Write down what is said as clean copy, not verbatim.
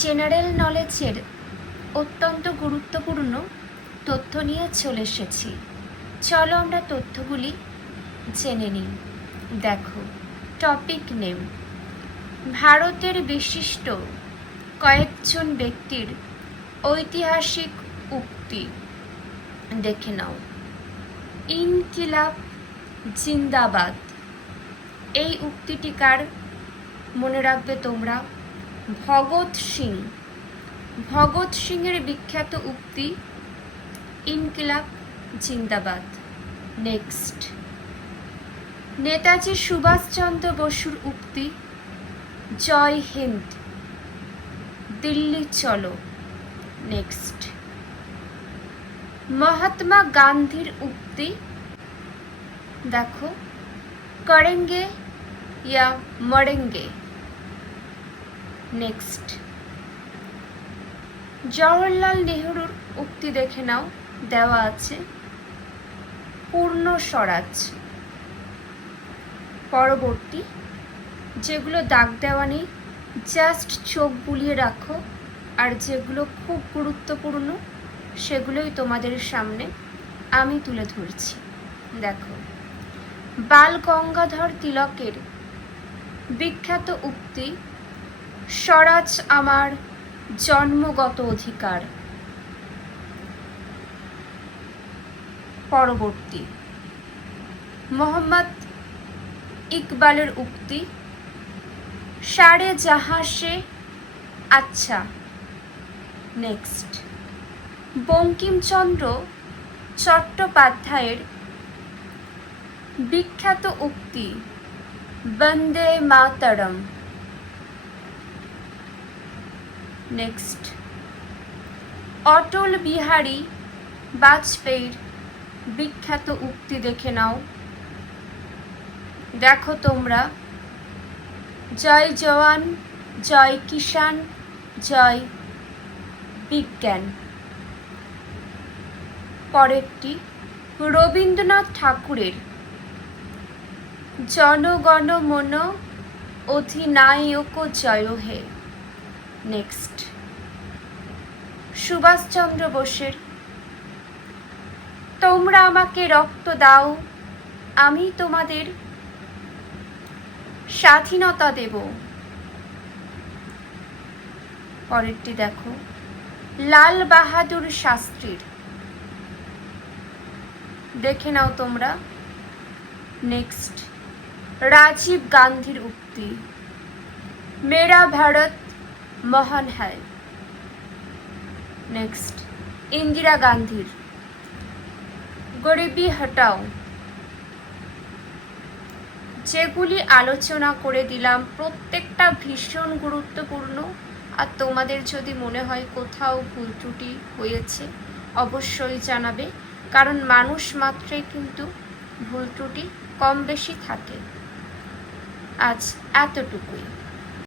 General নলেজের অত্যন্ত গুরুত্বপূর্ণ তথ্য নিয়ে চলে এসেছি। চলো আমরা তথ্যগুলি জেনে নিই। দেখো, টপিক নেম, ভারতের বিশিষ্ট কয়েকজন ব্যক্তির ঐতিহাসিক উক্তি দেখে নাও। ইনকিলাব জিন্দাবাদ, এই উক্তিটি কার? মনে রাখবে তোমরা, ভগৎ সিং। ভগৎ সিংয়ের বিখ্যাত উক্তি ইনকিলাব জিন্দাবাদ। নেক্সট, নেতাজি সুভাষচন্দ্র বসুর উক্তি জয় হিন্দ, দিল্লি চলো। নেক্সট, মহাত্মা গান্ধীর উক্তি দেখো, করেঙ্গে ইয়া মরেঙ্গে। নেক্সট, জওহরলাল নেহরুর উক্তি দেখে নাও, দেওয়া আছে পূর্ণ স্বরাজ। পরবর্তী, যেগুলো দাগ দেওয়া নেই জাস্ট চোখ বুলিয়ে রাখো, আর যেগুলো খুব গুরুত্বপূর্ণ সেগুলোই তোমাদের সামনে আমি তুলে ধরছি। দেখো, বাল গঙ্গাধর তিলকের বিখ্যাত উক্তি স্বরাজ আমার জন্মগত অধিকার। পরবর্তী, মোহাম্মদ ইকবালের উক্তি সারে জাহাঁ সে আচ্ছা। নেক্সট, বঙ্কিমচন্দ্র চট্টোপাধ্যায়ের বিখ্যাত উক্তি বন্দে মাতরম। নেক্সট, অটল বিহারী বাজপেয়ীর বিখ্যাত উক্তি দেখে নাও। দেখো তোমরা, জয় জওয়ান, জয় কিষাণ, জয় বিজ্ঞান। পরেরটি, রবীন্দ্রনাথ ঠাকুরের জনগণ মন অধিনায়ক জয় হে। নেক্সট, সুভাষচন্দ্র বোসের তোমরা আমাকে রক্ত দাও, আমি তোমাদের স্বাধীনতা দেব। পরেরটি দেখো, লাল বাহাদুর শাস্ত্রীর, দেখে নাও তোমরা। নেক্সট, রাজীব গান্ধীর উক্তি মেরা ভারত মহান হ্যায়। নেক্সট, ইন্দিরা গান্ধীর গরিবি হটাও। যেগুলি আলোচনা করে দিলাম প্রত্যেকটা ভীষণ গুরুত্বপূর্ণ, আর তোমাদের যদি মনে হয় কোথাও ভুল ত্রুটি হয়েছে অবশ্যই জানাবে, কারণ মানুষ মাত্রই কিন্তু ভুল ত্রুটি কম বেশি থাকে। আজ এতটুকুই।